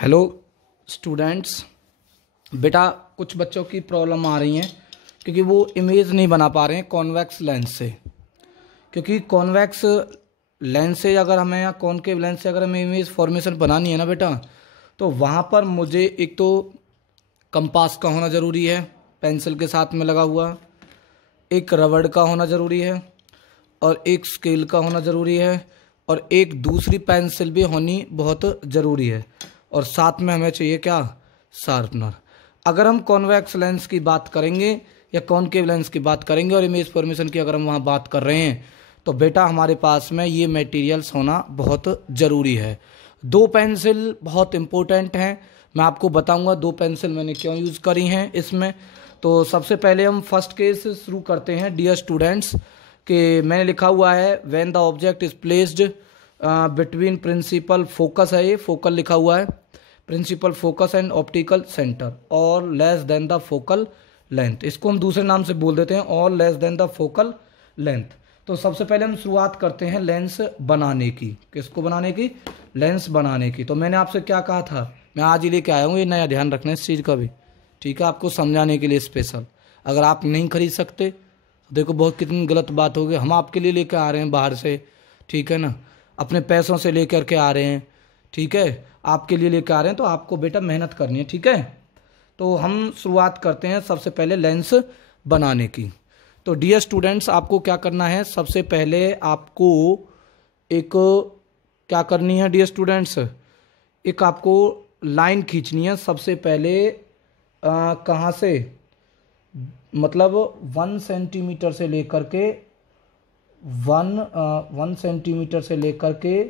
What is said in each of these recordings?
Hello students. बेटा कुछ बच्चों की प्रॉब्लम आ रही है क्योंकि वो इमेज नहीं बना पा रहे हैं कॉन्वेक्स लेंस से। क्योंकि कॉन्वेक्स लेंस से अगर हमें या कॉनकेव लेंस से अगर हमें इमेज फॉर्मेशन बनानी है ना बेटा, तो वहाँ पर मुझे एक तो कंपास का होना ज़रूरी है, पेंसिल के साथ में लगा हुआ, एक रबड़ का होना ज़रूरी है और एक स्केल का होना ज़रूरी है और एक दूसरी पेंसिल भी होनी बहुत ज़रूरी है और साथ में हमें चाहिए क्या, शार्पनर। अगर हम कॉन्वेक्स लेंस की बात करेंगे या कॉनकेव लेंस की बात करेंगे और इमेज फॉर्मेशन की अगर हम वहाँ बात कर रहे हैं तो बेटा हमारे पास में ये मटेरियल्स होना बहुत ज़रूरी है। दो पेंसिल बहुत इम्पोर्टेंट हैं, मैं आपको बताऊंगा दो पेंसिल मैंने क्यों यूज़ करी हैं इसमें। तो सबसे पहले हम फर्स्ट केस से शुरू करते हैं डियर स्टूडेंट्स कि मैंने लिखा हुआ है when the object is placed between principal focus है, ये फोकल लिखा हुआ है, principal focus and optical centre और less than the focal length. इसको हम दूसरे नाम से बोल देते हैं और less than the focal length. तो सबसे पहले हम शुरुआत करते हैं लेंस बनाने की। किसको बनाने की? लेंस बनाने की। तो मैंने आपसे क्या कहा था, मैं आज ही लेके आया हूँ, ये नया ध्यान रखना इस चीज़ का भी, ठीक है, आपको समझाने के लिए स्पेशल। अगर आप नहीं खरीद सकते देखो बहुत कितनी गलत बात होगी, हम आपके लिए लेकर आ रहे हैं बाहर से, ठीक है ना, अपने पैसों से लेकर के आ रहे हैं, ठीक है, आपके लिए लेकर आ रहे हैं, तो आपको बेटा मेहनत करनी है, ठीक है। तो हम शुरुआत करते हैं सबसे पहले लेंस बनाने की। तो डियर स्टूडेंट्स आपको क्या करना है, सबसे पहले आपको एक क्या करनी है डियर स्टूडेंट्स, एक आपको लाइन खींचनी है सबसे पहले। कहाँ से, मतलब 1 सेंटीमीटर से लेकर के 1 सेंटीमीटर से लेकर के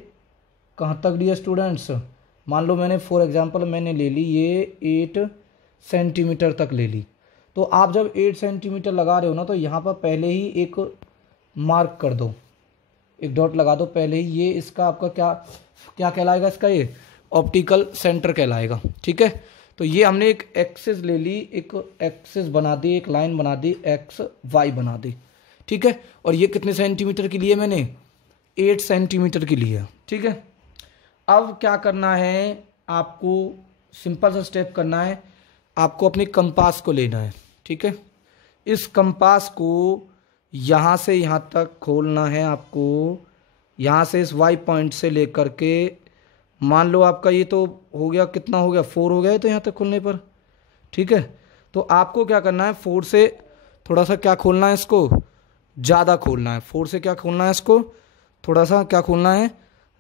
कहाँ तक डियर स्टूडेंट्स, मान लो मैंने फॉर एग्जांपल मैंने ले ली ये 8 सेंटीमीटर तक ले ली। तो आप जब 8 सेंटीमीटर लगा रहे हो ना, तो यहाँ पर पहले ही एक मार्क कर दो, एक डॉट लगा दो पहले ही। ये इसका आपका क्या क्या कहलाएगा, इसका ये ऑप्टिकल सेंटर कहलाएगा, ठीक है। तो ये हमने एक एक्सिस ले ली, एक एक्सिस बना दी, एक लाइन बना दी, एक्स वाई बना दी, ठीक है। और ये कितने सेंटीमीटर की लिए मैंने, 8 सेंटीमीटर की लिए, ठीक है। अब क्या करना है आपको, सिंपल सा स्टेप करना है, आपको अपने कंपास को लेना है, ठीक है। इस कंपास को यहाँ से यहाँ तक खोलना है आपको, यहाँ से इस वाई पॉइंट से लेकर के, मान लो आपका ये तो हो गया, कितना हो गया, 4 हो गया है तो यहाँ तक खोलने पर, ठीक है। तो आपको क्या करना है, 4 से थोड़ा सा क्या खोलना है, इसको ज़्यादा खोलना है। 4 से क्या खोलना है, इसको थोड़ा सा क्या खोलना है,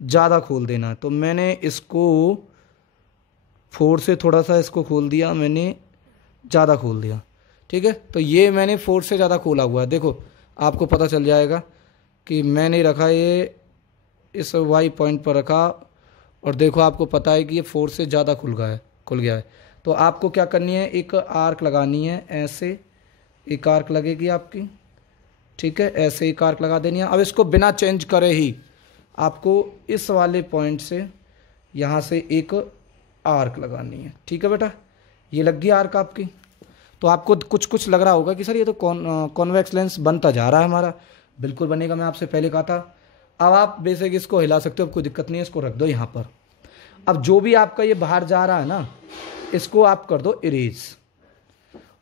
ज़्यादा खोल देना है। तो मैंने इसको 4 से थोड़ा सा इसको खोल दिया, मैंने ज़्यादा खोल दिया, ठीक है। तो ये मैंने 4 से ज़्यादा खोला हुआ है, देखो आपको पता चल जाएगा कि मैंने रखा ये इस वाई पॉइंट पर रखा और देखो आपको पता है कि ये 4 से ज़्यादा खुल गया है। तो आपको क्या करनी है, एक आर्क लगानी है, ऐसे एक आर्क लगेगी आपकी, ठीक है, ऐसे एक आर्क लगा देनी है। अब इसको बिना चेंज करे ही आपको इस वाले पॉइंट से यहाँ से एक आर्क लगानी है, ठीक है बेटा। ये लग गई आर्क आपकी। तो आपको कुछ कुछ लग रहा होगा कि सर ये तो कॉन्वेक्स लेंस बनता जा रहा है हमारा, बिल्कुल बनेगा, मैं आपसे पहले कहा था। अब आप बेसिक इसको हिला सकते हो, अब कोई दिक्कत नहीं है, इसको रख दो यहाँ पर। अब जो भी आपका ये बाहर जा रहा है ना, इसको आप कर दो इरेज,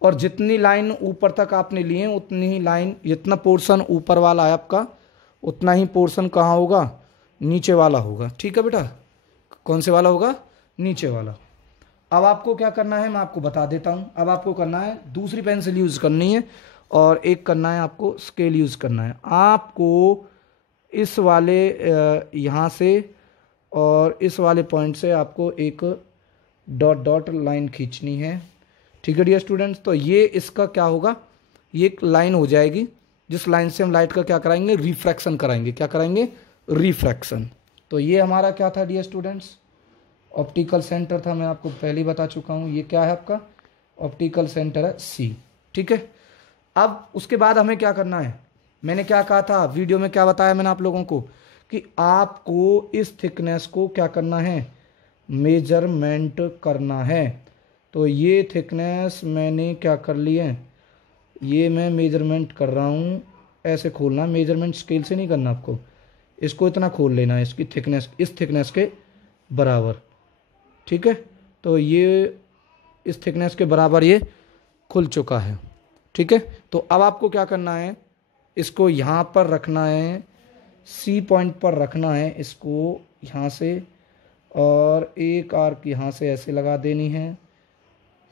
और जितनी लाइन ऊपर तक आपने लिए उतनी ही लाइन, जितना पोर्शन ऊपर वाला है आपका उतना ही पोर्शन कहाँ होगा, नीचे वाला होगा, ठीक है बेटा। कौन से वाला होगा, नीचे वाला। अब आपको क्या करना है मैं आपको बता देता हूँ। अब आपको करना है दूसरी पेंसिल यूज़ करनी है और एक करना है आपको स्केल यूज़ करना है। आपको इस वाले यहाँ से और इस वाले पॉइंट से आपको एक डॉट डॉट लाइन खींचनी है, ठीक है डियर स्टूडेंट्स। तो ये इसका क्या होगा, ये एक लाइन हो जाएगी जिस लाइन से हम लाइट का क्या कराएंगे, रिफ्रैक्शन कराएंगे। क्या कराएंगे, रिफ्रैक्शन। तो ये हमारा क्या था डियर स्टूडेंट्स, ऑप्टिकल सेंटर था, मैं आपको पहले ही बता चुका हूँ। ये क्या है आपका ऑप्टिकल सेंटर है सी, ठीक है। अब उसके बाद हमें क्या करना है, मैंने क्या कहा था वीडियो में, क्या बताया मैंने आप लोगों को कि आपको इस थिकनेस को क्या करना है, मेजरमेंट करना है। तो ये थिकनेस मैंने क्या कर ली है, ये मैं मेजरमेंट कर रहा हूँ, ऐसे खोलना, मेजरमेंट स्केल से नहीं करना आपको, इसको इतना खोल लेना है, इसकी थिकनेस इस थिकनेस के बराबर, ठीक है। तो ये इस थिकनेस के बराबर ये खुल चुका है। ठीक है, तो अब आपको क्या करना है, इसको यहाँ पर रखना है, सी पॉइंट पर रखना है इसको यहाँ से, और एक आर्क यहाँ से ऐसे लगा देनी है,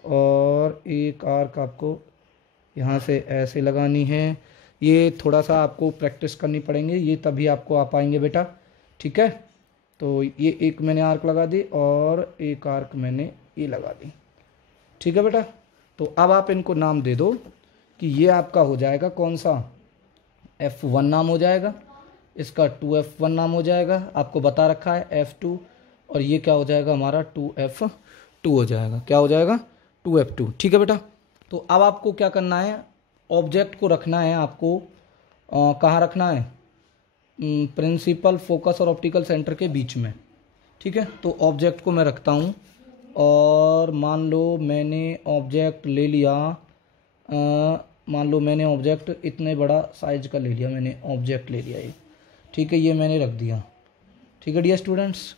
और एक आर्क आपको यहाँ से ऐसे लगानी है। ये थोड़ा सा आपको प्रैक्टिस करनी पड़ेंगे, ये तभी आपको आ पाएंगे बेटा। ठीक है, तो ये एक मैंने आर्क लगा दी और एक आर्क मैंने ये लगा दी। ठीक है बेटा, तो अब आप इनको नाम दे दो कि ये आपका हो जाएगा कौन सा, F1 नाम हो जाएगा, इसका 2F1 नाम हो जाएगा, आपको बता रखा है F2, और ये क्या हो जाएगा हमारा 2F2 हो जाएगा। क्या हो जाएगा 2F2। ठीक है बेटा, तो अब आपको क्या करना है, ऑब्जेक्ट को रखना है आपको कहाँ रखना है, प्रिंसिपल, फोकस और ऑप्टिकल सेंटर के बीच में। ठीक है, तो ऑब्जेक्ट को मैं रखता हूँ, और मान लो मैंने ऑब्जेक्ट ले लिया, मान लो मैंने ऑब्जेक्ट इतने बड़ा साइज का ले लिया, मैंने ऑब्जेक्ट ले लिया ये। ठीक है, ये मैंने रख दिया। ठीक है डियर स्टूडेंट्स,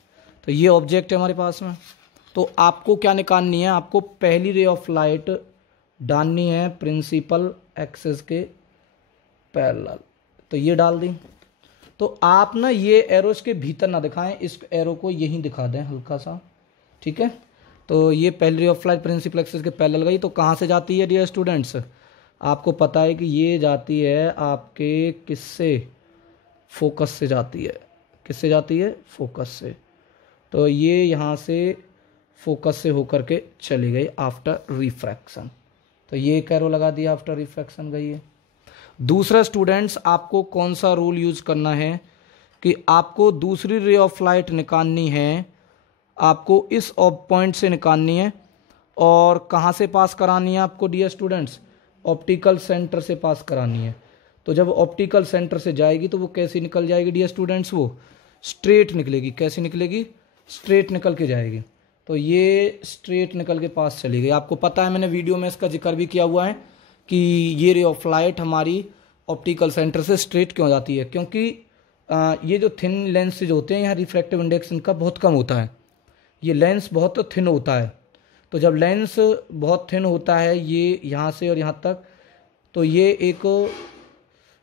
तो ये ऑब्जेक्ट है हमारे पास में। तो आपको क्या निकालनी है, आपको पहली रे ऑफ लाइट डालनी है प्रिंसिपल एक्सिस के पैरेलल, तो ये डाल दी। तो आप ना ये एरो इसके भीतर ना दिखाएं, इस एरो को यहीं दिखा दें हल्का सा। ठीक है, तो ये पहली ray of light principal axis के पैरेलल गई, तो कहाँ से जाती है डियर स्टूडेंट्स, आपको पता है कि ये जाती है आपके किससे, फोकस से जाती है। किससे जाती है, फोकस से। तो ये यहाँ से फोकस से होकर के चली गई आफ्टर रिफ्रैक्शन, तो ये एक एरो लगा दिया, आफ्टर रिफ्रैक्शन गई है। दूसरा स्टूडेंट्स, आपको कौन सा रूल यूज करना है कि आपको दूसरी रे ऑफ लाइट निकालनी है, आपको इस पॉइंट से निकालनी है, और कहाँ से पास करानी है आपको डियर स्टूडेंट्स, ऑप्टिकल सेंटर से पास करानी है। तो जब ऑप्टिकल सेंटर से जाएगी तो वो कैसे निकल जाएगी डियर स्टूडेंट्स, वो स्ट्रेट निकलेगी। कैसे निकलेगी, स्ट्रेट निकल के जाएगी। तो ये स्ट्रेट निकल के पास चली गई। आपको पता है, मैंने वीडियो में इसका जिक्र भी किया हुआ है कि ये रे ऑफ लाइट हमारी ऑप्टिकल सेंटर से स्ट्रेट क्यों जाती है, क्योंकि ये जो थिन लेंस जो होते हैं यहाँ रिफ्रैक्टिव इंडेक्स इनका बहुत कम होता है, ये लेंस बहुत थिन होता है। तो जब लेंस बहुत थिन होता है, ये यहाँ से और यहाँ तक, तो ये एक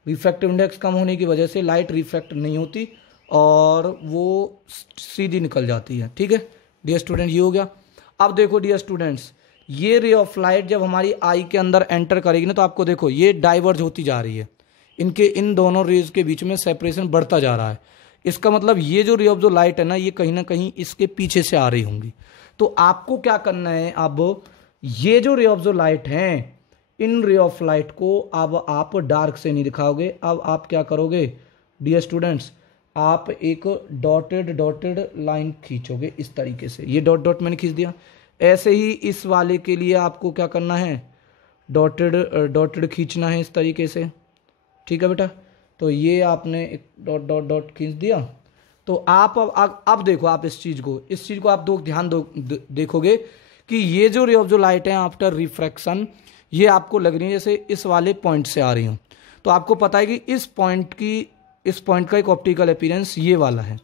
रिफ्रैक्टिव इंडेक्स कम होने की वजह से लाइट रिफ्रैक्ट नहीं होती और वो सीधी निकल जाती है। ठीक है डियर स्टूडेंट, ये हो गया। अब देखो डियर स्टूडेंट्स, ये रे ऑफ लाइट जब हमारी आई के अंदर एंटर करेगी ना, तो आपको देखो ये डाइवर्ज होती जा रही है, इनके इन दोनों रेज के बीच में सेपरेशन बढ़ता जा रहा है। इसका मतलब ये जो रे ऑफ जो लाइट है ना, ये कहीं ना कहीं इसके पीछे से आ रही होंगी। तो आपको क्या करना है, अब ये जो रे ऑफ जो लाइट हैं, इन रे ऑफ लाइट को अब आप डार्क से नहीं दिखाओगे। अब आप क्या करोगे डियर स्टूडेंट्स, आप एक डॉटेड लाइन खींचोगे इस तरीके से। ये डॉट डॉट मैंने खींच दिया। ऐसे ही इस वाले के लिए आपको क्या करना है, डॉटेड खींचना है इस तरीके से। ठीक है बेटा, तो ये आपने एक डॉट डॉट डॉट खींच दिया। तो आप अब देखो, आप इस चीज़ को आप ध्यान देखोगे कि ये जो रे ऑफ जो लाइट है आफ्टर रिफ्रैक्शन, ये आपको लग रही है जैसे इस वाले पॉइंट से आ रही हूँ। तो आपको पता है कि इस पॉइंट का एक ऑप्टिकल अपीयरेंस ये वाला है।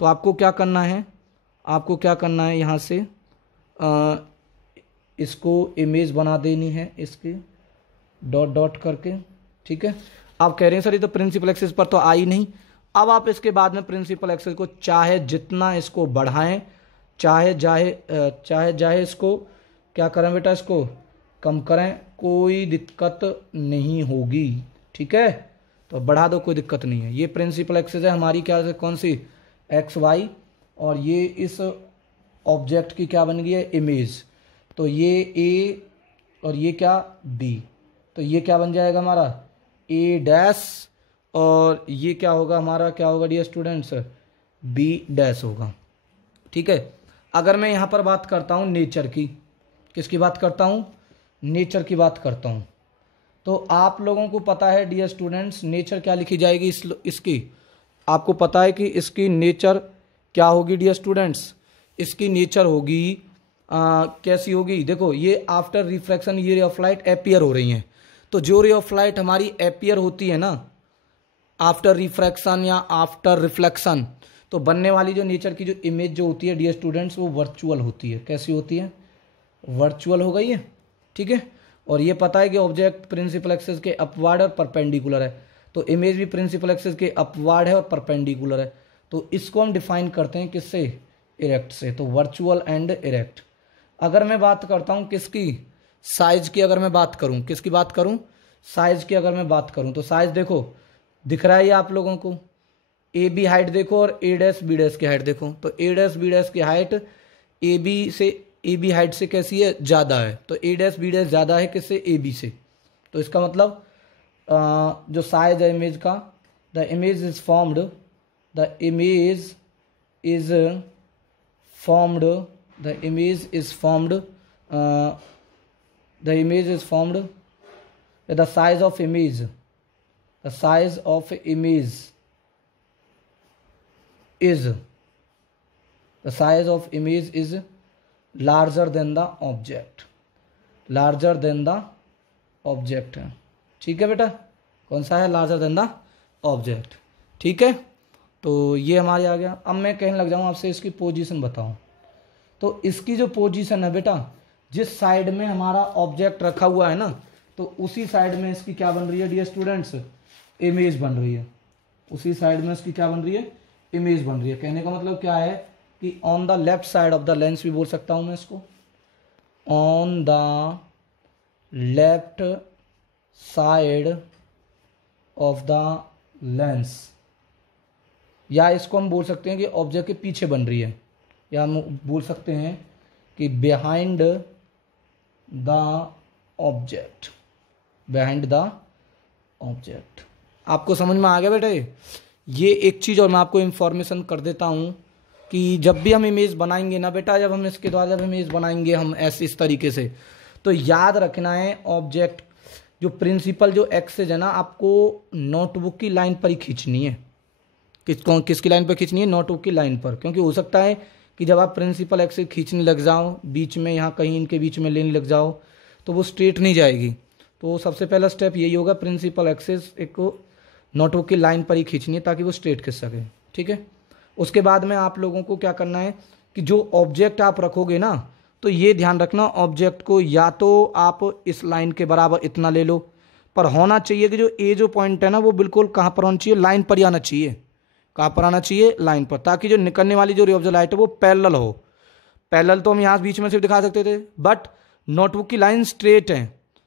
तो आपको क्या करना है, यहाँ से इसको इमेज बना देनी है इसकी डॉट डॉट करके। ठीक है, आप कह रहे हैं सर ये तो प्रिंसिपल एक्सिस पर तो आई नहीं। अब आप इसके बाद में प्रिंसिपल एक्सिस को चाहे जितना इसको बढ़ाएं, चाहे जाए इसको क्या करें बेटा, इसको कम करें, कोई दिक्कत नहीं होगी। ठीक है, तो बढ़ा दो, कोई दिक्कत नहीं है। ये प्रिंसिपल एक्सिस है हमारी, क्या है, कौन सी, एक्स वाई, और ये इस ऑब्जेक्ट की क्या बन गई है, इमेज। तो ये ए और ये क्या, बी। तो ये क्या बन जाएगा हमारा, ए डैश, और ये क्या होगा हमारा, क्या होगा डियर स्टूडेंट्स, बी डैश होगा। ठीक है, अगर मैं यहाँ पर बात करता हूँ नेचर की, किसकी बात करता हूँ, नेचर की बात करता हूँ, तो आप लोगों को पता है डियर स्टूडेंट्स, नेचर क्या लिखी जाएगी इसकी, आपको पता है कि इसकी नेचर क्या होगी डियर स्टूडेंट्स, इसकी नेचर होगी कैसी होगी, देखो ये आफ्टर रिफ्रैक्शन ये रे ऑफ लाइट अपीयर हो रही हैं। तो जो रे ऑफ लाइट हमारी अपीयर होती है ना आफ्टर रिफ्रैक्शन या आफ्टर रिफ्लेक्शन, तो बनने वाली जो नेचर की जो इमेज जो होती है डियर स्टूडेंट्स वो वर्चुअल होती है। कैसी होती है? वर्चुअल हो गई है, ठीक है। और ये पता है कि ऑब्जेक्ट प्रिंसिपल एक्सिस के अपवार्ड और परपेंडिकुलर है, तो इमेज भी प्रिंसिपल एक्सिस के अपवार्ड है और परपेंडिकुलर है। तो इसको हम डिफाइन करते हैं किससे? इरेक्ट से। तो वर्चुअल एंड इरेक्ट। अगर मैं बात करता हूँ किसकी? साइज की। अगर मैं बात करूँ किसकी बात करूँ? साइज की अगर मैं बात करूँ तो साइज देखो दिख रहा है आप लोगों को, ए बी हाइट देखो और ए डैश बी डैश की हाइट देखो। तो ए डैश बी डैश की हाइट ए बी हाइट से कैसी है? ज़्यादा है। तो ए डैश बी डैश ज़्यादा है किससे? ए बी से। तो इसका मतलब जो साइज है इमेज का, the image is formed the image is formed the image is formed the image is formed the size of image the size of image is the size of image is larger than the object, larger than the object है, ठीक है बेटा। कौन सा है? larger than the object, ठीक है। तो ये हमारे आ गया। अब मैं कहने लग जाऊँ आपसे इसकी पोजीशन बताओ। तो इसकी जो पोजीशन है बेटा, जिस साइड में हमारा ऑब्जेक्ट रखा हुआ है ना, तो उसी साइड में इसकी क्या बन रही है डियर स्टूडेंट्स? इमेज बन रही है। उसी साइड में इसकी क्या बन रही है? इमेज बन रही है। कहने का मतलब क्या है कि on the left side of the lens भी बोल सकता हूं मैं इसको, on the left side of the lens, या इसको हम बोल सकते हैं कि ऑब्जेक्ट के पीछे बन रही है, या हम बोल सकते हैं कि behind the object, behind the object. आपको समझ में आ गया बेटा? ये एक चीज़ और मैं आपको इन्फॉर्मेशन कर देता हूँ कि जब भी हम इमेज बनाएंगे ना बेटा, जब हम इसके द्वारा जब इमेज बनाएंगे हम ऐसे इस तरीके से, तो याद रखना है ऑब्जेक्ट जो प्रिंसिपल जो एक्सेस है ना, आपको नोटबुक की लाइन पर ही खींचनी है। किसकी लाइन पर खींचनी है? नोटबुक की लाइन पर। क्योंकि हो सकता है कि जब आप प्रिंसिपल एक्सेस खींचने लग जाओ, बीच में यहाँ कहीं इनके बीच में लेने लग जाओ, तो वो स्ट्रेट नहीं जाएगी। तो सबसे पहला स्टेप यही होगा, प्रिंसिपल एक्सेस एक नोटबुक की लाइन पर ही खींचनी है ताकि वो स्ट्रेट खींच सके, ठीक है। उसके बाद में आप लोगों को क्या करना है कि जो ऑब्जेक्ट आप रखोगे ना, तो ये ध्यान रखना ऑब्जेक्ट को या तो आप इस लाइन के बराबर इतना ले लो, पर होना चाहिए कि जो ए जो पॉइंट है ना वो बिल्कुल कहाँ पर होना चाहिए? लाइन पर ही आना चाहिए। कहाँ पर आना चाहिए? लाइन पर, ताकि जो निकलने वाली जो रे ऑफ द लाइट है वो पैरेलल हो। पैरेलल तो हम यहाँ बीच में सिर्फ दिखा सकते थे, बट नोटबुक की लाइन स्ट्रेट है,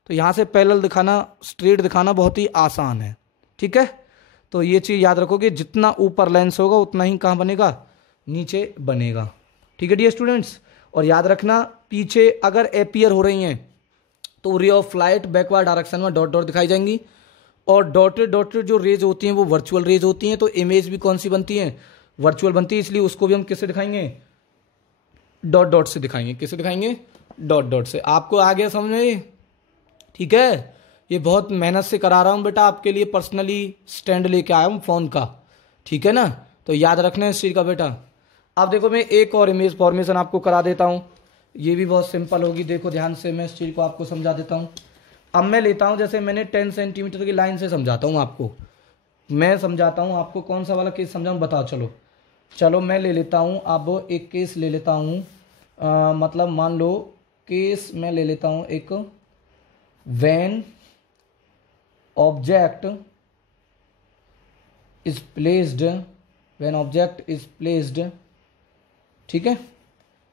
तो यहाँ से पैरेलल दिखाना, स्ट्रेट दिखाना बहुत ही आसान है, ठीक है। तो ये चीज़ याद रखोगे, जितना ऊपर लेंस होगा उतना ही कहाँ बनेगा? नीचे बनेगा, ठीक है डियर स्टूडेंट्स। और याद रखना पीछे अगर अपीयर हो रही हैं तो रे ऑफ लाइट बैकवर्ड डायरेक्शन में डॉट डॉट दिखाई जाएंगी, और डॉटेड डॉटेड जो रेज होती हैं वो वर्चुअल रेज होती हैं। तो इमेज भी कौन सी बनती है? वर्चुअल बनती है, इसलिए उसको भी हम किससे दिखाएंगे? डॉट डॉट से दिखाएंगे। किससे दिखाएंगे? डॉट डॉट से। आपको आ गया समझ में? ठीक है, ये बहुत मेहनत से करा रहा हूँ बेटा आपके लिए, पर्सनली स्टैंड लेके आया हूँ फ़ोन का, ठीक है ना। तो याद रखना है इस चीज़ का बेटा। अब देखो मैं एक और इमेज फॉर्मेशन आपको करा देता हूँ, ये भी बहुत सिंपल होगी। देखो ध्यान से मैं इस चीज़ को आपको समझा देता हूँ। अब मैं लेता हूँ, जैसे मैंने 10 सेंटीमीटर की लाइन से समझाता हूँ आपको, मैं समझाता हूँ आपको। कौन सा वाला केस समझाऊँ बताओ? चलो मैं ले लेता हूँ, अब एक केस ले लेता हूँ, मतलब मान लो केस मैं ले लेता हूँ एक, when object is placed, when object is placed, ठीक है,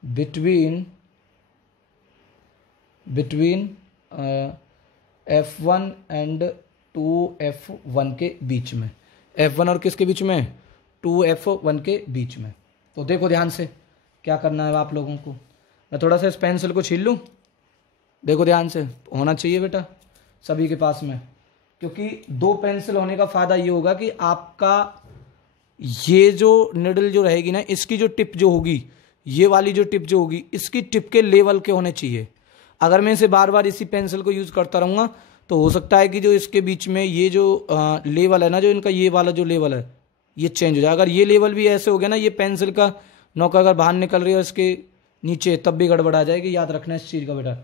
बिटवीन F1 एंड 2F1 के बीच में। F1 और किसके बीच में? 2F1 के बीच में। तो देखो ध्यान से क्या करना है आप लोगों को। मैं थोड़ा सा इस पेंसिल को छील लूँ, देखो ध्यान से, होना चाहिए बेटा सभी के पास में, क्योंकि दो पेंसिल होने का फ़ायदा ये होगा कि आपका ये जो निडल जो रहेगी ना, इसकी जो टिप जो होगी, ये वाली जो टिप जो होगी, इसकी टिप के लेवल के होने चाहिए। अगर मैं इसे बार बार इसी पेंसिल को यूज़ करता रहूँगा तो हो सकता है कि जो इसके बीच में ये जो लेवल है ना, जो इनका ये वाला जो लेवल है ये चेंज हो जाए। अगर ये लेवल भी ऐसे हो गया ना, ये पेंसिल का नोक अगर बाहर निकल रही है इसके नीचे, तब भी गड़बड़ा जाएगी। याद रखना इस चीज़ का बेटा,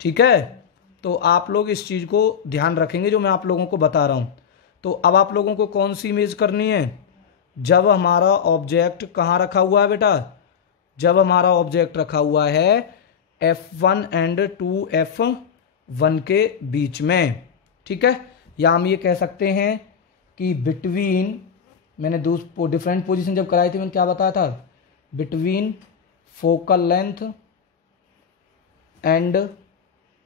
ठीक है। तो आप लोग इस चीज़ को ध्यान रखेंगे जो मैं आप लोगों को बता रहा हूँ। तो अब आप लोगों को कौन सी इमेज करनी है? जब हमारा ऑब्जेक्ट कहाँ रखा हुआ है बेटा, जब हमारा ऑब्जेक्ट रखा हुआ है F1 एंड 2F1 के बीच में, ठीक है। या हम ये कह सकते हैं कि बिटवीन, मैंने डिफरेंट पोजीशन जब कराई थी मैंने क्या बताया था, between focal length and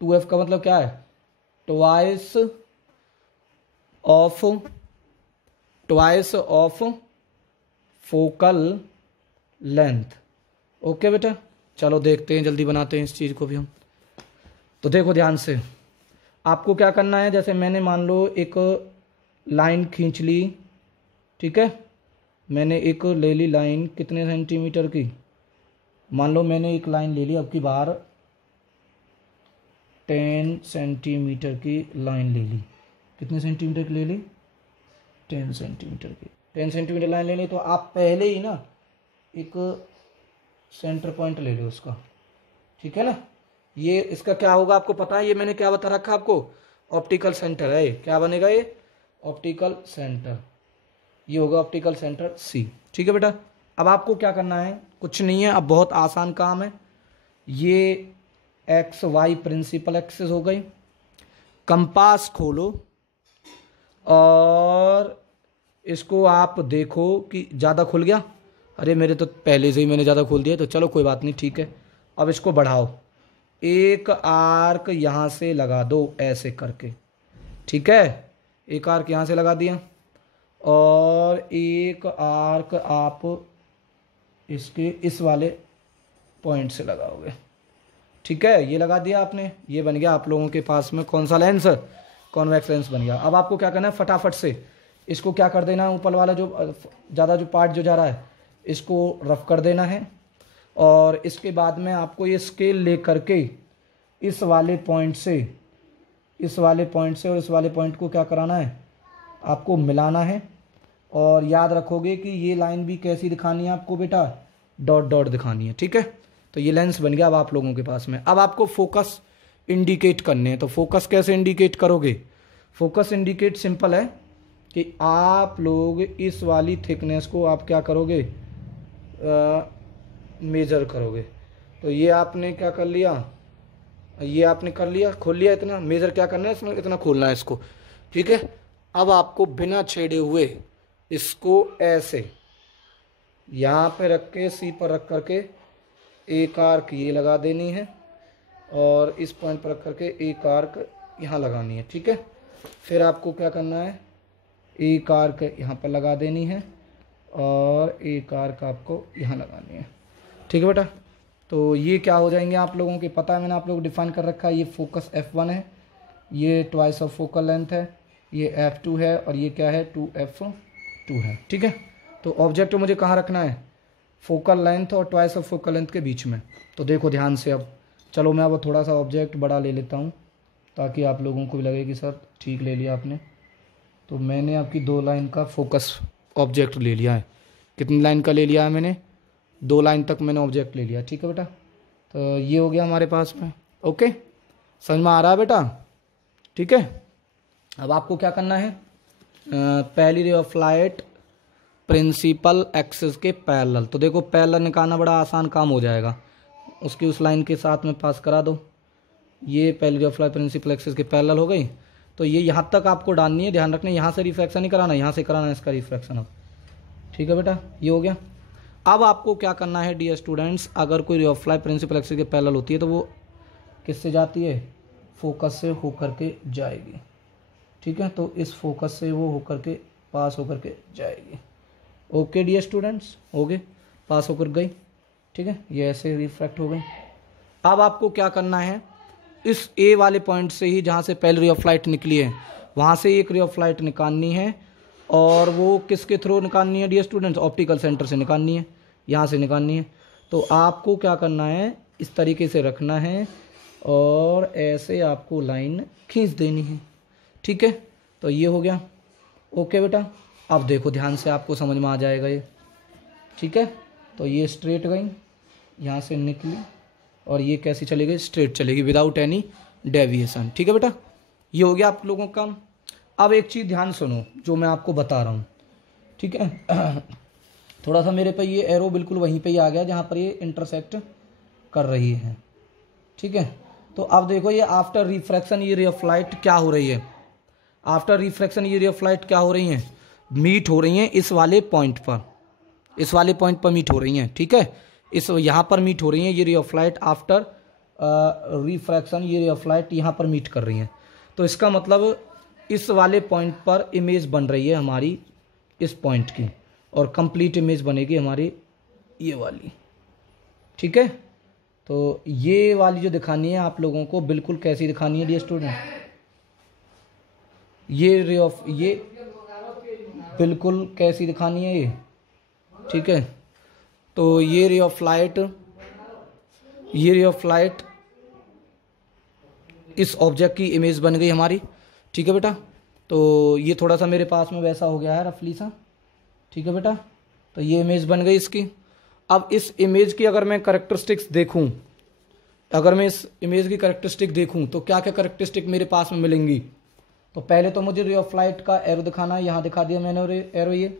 2F का मतलब क्या है, twice of focal length. Okay बेटा, चलो देखते हैं, जल्दी बनाते हैं इस चीज़ को भी हम। तो देखो ध्यान से, आपको क्या करना है, जैसे मैंने मान लो एक लाइन खींच ली, ठीक है, मैंने एक ले ली लाइन कितने सेंटीमीटर की, मान लो मैंने एक लाइन ले ली अब की बार 10 सेंटीमीटर की लाइन ले ली, कितने सेंटीमीटर की ले ली, 10 सेंटीमीटर की, 10 सेंटीमीटर लाइन ले ली। तो आप पहले ही ना एक सेंटर पॉइंट ले लो उसका, ठीक है ना। ये इसका क्या होगा आपको पता है, ये मैंने क्या बता रखा आपको, ऑप्टिकल सेंटर है, क्या बनेगा ये, ऑप्टिकल सेंटर, ये होगा ऑप्टिकल सेंटर सी, ठीक है बेटा। अब आपको क्या करना है, कुछ नहीं है, अब बहुत आसान काम है। ये XY प्रिंसिपल एक्सिस हो गई, कंपास खोलो और इसको आप देखो कि ज़्यादा खुल गया, अरे मेरे तो पहले से ही मैंने ज़्यादा खोल दिया, तो चलो कोई बात नहीं, ठीक है। अब इसको बढ़ाओ, एक आर्क यहाँ से लगा दो ऐसे करके, ठीक है, एक आर्क यहाँ से लगा दिया और एक आर्क आप इसके इस वाले पॉइंट से लगाओगे, ठीक है, ये लगा दिया आपने, ये बन गया आप लोगों के पास में कौन सा लेंस, कॉन्वेक्स लेंस बन गया। अब आपको क्या करना है, फटाफट से इसको क्या कर देना है, ऊपर वाला जो ज़्यादा जो पार्ट जो जा रहा है इसको रफ कर देना है और इसके बाद में आपको ये स्केल ले करके इस वाले पॉइंट से और इस वाले पॉइंट को क्या कराना है, आपको मिलाना है। और याद रखोगे कि ये लाइन भी कैसी दिखानी है आपको बेटा, डॉट डॉट दिखानी है, ठीक है। तो ये लेंस बन गया अब आप लोगों के पास में। अब आपको फोकस इंडिकेट करने हैं, तो फोकस कैसे इंडिकेट करोगे, फोकस इंडिकेट सिंपल है कि आप लोग इस वाली थिकनेस को आप क्या करोगे, मेजर करोगे। तो ये आपने क्या कर लिया, ये आपने कर लिया, खोल लिया, इतना मेजर क्या करना है इसमें, इतना खोलना है इसको, ठीक है। अब आपको बिना छेड़े हुए इसको ऐसे यहाँ पे रख के सी पर रख करके एक आर्क ये लगा देनी है और इस पॉइंट पर रख करके एक आर्क यहाँ लगानी है, ठीक है। फिर आपको क्या करना है, एक आर्क यहाँ पर लगा देनी है और एक आर्क आपको यहाँ लगानी है, ठीक है बेटा। तो ये क्या हो जाएंगे आप लोगों के पता है, मैंने आप लोगों को डिफाइन कर रखा है, ये फोकस F1 है, ये ट्वाइस ऑफ फोकल लेंथ है, ये F2 है और ये क्या है 2F2 है, ठीक है। तो ऑब्जेक्ट मुझे कहाँ रखना है, फोकल लेंथ और ट्वाइस ऑफ फोकल लेंथ के बीच में। तो देखो ध्यान से, अब चलो मैं अब थोड़ा सा ऑब्जेक्ट बड़ा ले लेता हूँ ताकि आप लोगों को भी लगे कि सर ठीक ले लिया आपने। तो मैंने आपकी 2 लाइन का फोकस ऑब्जेक्ट ले लिया है, कितनी लाइन का ले लिया है मैंने, 2 लाइन तक मैंने ऑब्जेक्ट ले लिया, ठीक है बेटा। तो ये हो गया हमारे पास में, ओके, समझ में आ रहा है बेटा, ठीक है। अब आपको क्या करना है, पहली ray of light principal axis के पैरेलल। तो देखो पैरेलल निकालना बड़ा आसान काम हो जाएगा, उसकी उस लाइन के साथ में पास करा दो, ये पहली ray of light principal axis के पैरेलल हो गई। तो ये यहाँ तक आपको डालनी है, ध्यान रखना यहाँ से रिफ्रैक्शन नहीं कराना, यहाँ से कराना है इसका रिफ्रैक्शन अब, ठीक है बेटा, ये हो गया। अब आपको क्या करना है डियर स्टूडेंट्स, अगर कोई ray of light principal axis के पैरेलल होती है तो वो किससे जाती है, फोकस से होकर के जाएगी, ठीक है। तो इस फोकस से वो होकर के पास होकर के जाएगी, ओके डियर स्टूडेंट्स, हो गए, पास होकर गई, ठीक है, ये ऐसे रिफ्रैक्ट हो गई। अब आपको क्या करना है, इस ए वाले पॉइंट से ही जहाँ से पहले रे ऑफ लाइट निकली है वहाँ से एक रे ऑफ लाइट निकालनी है और वो किसके थ्रू निकालनी है डियर स्टूडेंट्स, ऑप्टिकल सेंटर से निकालनी है, यहाँ से निकालनी है। तो आपको क्या करना है, इस तरीके से रखना है और ऐसे आपको लाइन खींच देनी है, ठीक है। तो ये हो गया, ओके बेटा। अब देखो ध्यान से, आपको समझ में आ जाएगा ये, ठीक है। तो ये स्ट्रेट गई, यहाँ से निकली और ये कैसी चली गई, स्ट्रेट चलेगी विदाउट एनी डेविएशन, ठीक है बेटा। ये हो गया आप लोगों का काम। अब एक चीज़ ध्यान सुनो जो मैं आपको बता रहा हूँ, ठीक है। थोड़ा सा मेरे पे ये एरो बिल्कुल वहीं पे ही आ गया जहाँ पर ये इंटरसेक्ट कर रही है, ठीक है। तो अब देखो ये आफ्टर रिफ्रैक्शन ये रे ऑफ लाइट क्या हो रही है, आफ्टर रिफ्रैक्शन ये रे ऑफ लाइट क्या हो रही हैं, मीट हो रही हैं इस वाले पॉइंट पर, इस वाले पॉइंट पर मीट हो रही हैं, ठीक है। इस यहाँ पर मीट हो रही हैं ये रे ऑफ लाइट आफ्टर रिफ्रैक्शन, ये रे ऑफ लाइट यहाँ पर मीट कर रही हैं। तो इसका मतलब इस वाले पॉइंट पर इमेज बन रही है हमारी इस पॉइंट की, और कंप्लीट इमेज बनेगी हमारी ये वाली, ठीक है। तो ये वाली जो दिखानी है आप लोगों को बिल्कुल कैसी दिखानी है डियर स्टूडेंट, ये रे ऑफ ये बिल्कुल कैसी दिखानी है ये, ठीक है। तो ये रे ऑफ लाइट, ये रे ऑफ लाइट इस ऑब्जेक्ट की इमेज बन गई हमारी, ठीक है बेटा। तो ये थोड़ा सा मेरे पास में वैसा हो गया है रफली सा, ठीक है बेटा। तो ये इमेज बन गई इसकी। अब इस इमेज की अगर मैं करैक्टरिस्टिक्स देखूं, अगर मैं इस इमेज की करैक्टरिस्टिक देखूं तो क्या क्या करैक्टरिस्टिक मेरे पास में मिलेंगी। तो पहले तो मुझे रे ऑफ लाइट का एरो दिखाना है, यहाँ दिखा दिया मैंने एरो ये,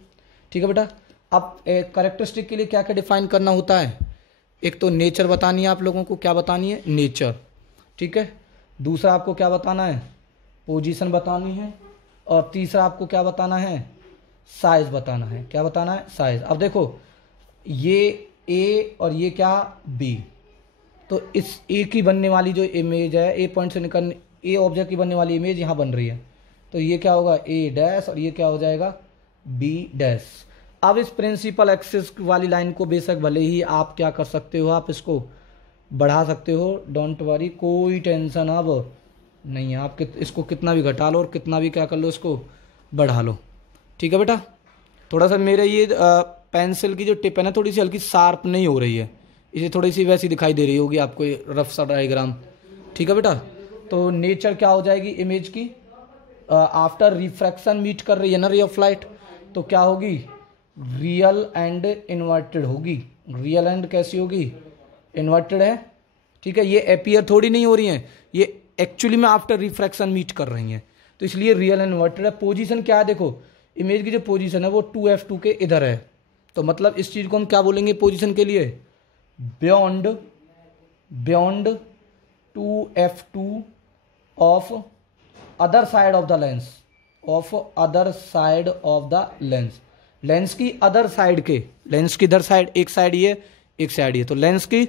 ठीक है बेटा। अब करैक्टरिस्टिक के लिए क्या क्या डिफाइन करना होता है, एक तो नेचर बतानी है आप लोगों को, क्या बतानी है, नेचर, ठीक है। दूसरा आपको क्या बताना है, पोजीशन बतानी है, और तीसरा आपको क्या बताना है, साइज बताना है। क्या बताना है, साइज। अब देखो ये ए और ये क्या बी, तो इस ए की बनने वाली जो इमेज है, ए पॉइंट से निकलने, ए ऑब्जेक्ट की बनने वाली इमेज यहाँ बन रही है, तो ये क्या होगा ए डैश और ये क्या हो जाएगा बी डैश। अब इस प्रिंसिपल एक्सिस वाली लाइन को बेशक भले ही आप क्या कर सकते हो, आप इसको बढ़ा सकते हो, डोंट वरी, कोई टेंशन अब नहीं है। आप इसको कितना भी घटा लो और कितना भी क्या कर लो, इसको बढ़ा लो, ठीक है बेटा। थोड़ा सा मेरे ये पेंसिल की जो टिप है ना थोड़ी सी हल्की शार्प नहीं हो रही है, इसे थोड़ी सी वैसी दिखाई दे रही होगी आपको रफ सा डायग्राम, ठीक है बेटा। तो नेचर क्या हो जाएगी इमेज की, आफ्टर रिफ्रैक्शन मीट कर रही है ना रे ऑफ लाइट, तो क्या होगी, रियल एंड इन्वर्टेड होगी। रियल एंड कैसी होगी, इन्वर्टेड है, ठीक है। ये अपीयर थोड़ी नहीं हो रही है, ये एक्चुअली में आफ्टर रिफ्रैक्शन मीट कर रही हैं, तो इसलिए रियल एंड इन्वर्टेड है। पोजीशन क्या है, देखो इमेज की जो पोजीशन है वो 2f2 के इधर है, तो मतलब इस चीज़ को हम क्या बोलेंगे पोजीशन के लिए, beyond 2f2 of other side of the lens, of other side of the lens, lens की अदर साइड के, लेंस की इधर साइड, एक साइड ये एक साइड ये, तो लेंस की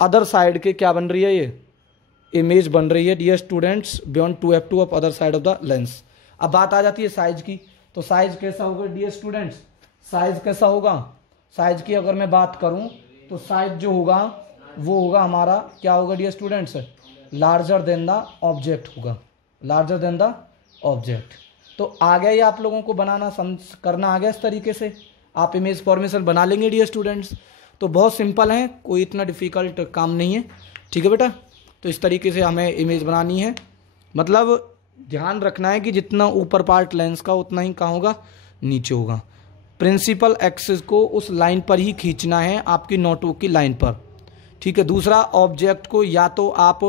अदर साइड के क्या बन रही है, ये इमेज बन रही है dear students beyond 2f2 of other side of the lens. अब बात आ जाती है साइज की, तो साइज कैसा होगा डियर स्टूडेंट्स, साइज कैसा होगा, साइज की अगर मैं बात करूं तो साइज जो होगा वो होगा हमारा क्या होगा dear students, larger than the object होगा, लार्जर देन द ऑब्जेक्ट। तो आ गया ये आप लोगों को बनाना करना आ गया इस तरीके से, आप इमेज फॉर्मेशन बना लेंगे डियर स्टूडेंट्स। तो बहुत सिंपल है, कोई इतना डिफ़िकल्ट काम नहीं है, ठीक है बेटा। तो इस तरीके से हमें इमेज बनानी है, मतलब ध्यान रखना है कि जितना ऊपर पार्ट लेंस का उतना ही कहाँ होगा, नीचे होगा। प्रिंसिपल एक्सिस को उस लाइन पर ही खींचना है, आपकी नोटबुक की लाइन पर, ठीक है। दूसरा ऑब्जेक्ट को या तो आप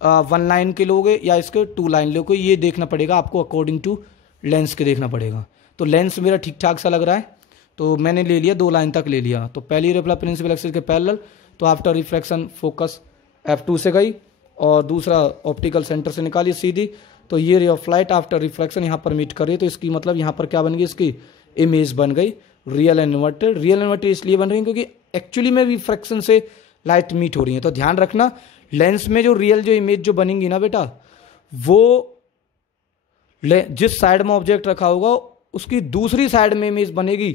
1 लाइन के लोगे या इसके 2 लाइन लोगे, ये देखना पड़ेगा आपको, अकॉर्डिंग टू लेंस के देखना पड़ेगा। तो लेंस मेरा ठीक ठाक सा लग रहा है, तो मैंने ले लिया 2 लाइन तक ले लिया। तो पहली रेपला प्रिंसिपल एक्सिस के पैरेलल, तो आफ्टर रिफ्रैक्शन फोकस f2 से गई, और दूसरा ऑप्टिकल सेंटर से निकाली सीधी, तो ये रे ऑफ लाइट आफ्टर रिफ्रैक्शन यहाँ पर मीट कर रही है, तो इसकी मतलब यहाँ पर क्या बन गई, इसकी इमेज बन गई real and inverted. Real inverted इसलिए बन रही है क्योंकि एक्चुअली में रिफ्रैक्शन से लाइट मीट हो रही है। तो ध्यान रखना लेंस में जो रियल जो इमेज जो बनेंगी ना बेटा, वो जिस साइड में ऑब्जेक्ट रखा होगा उसकी दूसरी साइड में इमेज बनेगी,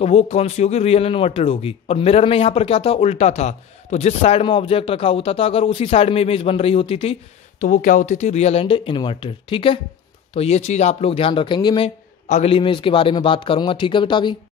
तो वो कौन सी होगी, रियल इन्वर्टेड होगी। और मिरर में यहाँ पर क्या था, उल्टा था, तो जिस साइड में ऑब्जेक्ट रखा होता था अगर उसी साइड में इमेज बन रही होती थी तो वो क्या होती थी, रियल एंड इन्वर्टेड, ठीक है। तो ये चीज़ आप लोग ध्यान रखेंगे, मैं अगली इमेज के बारे में बात करूंगा, ठीक है बेटा। अभी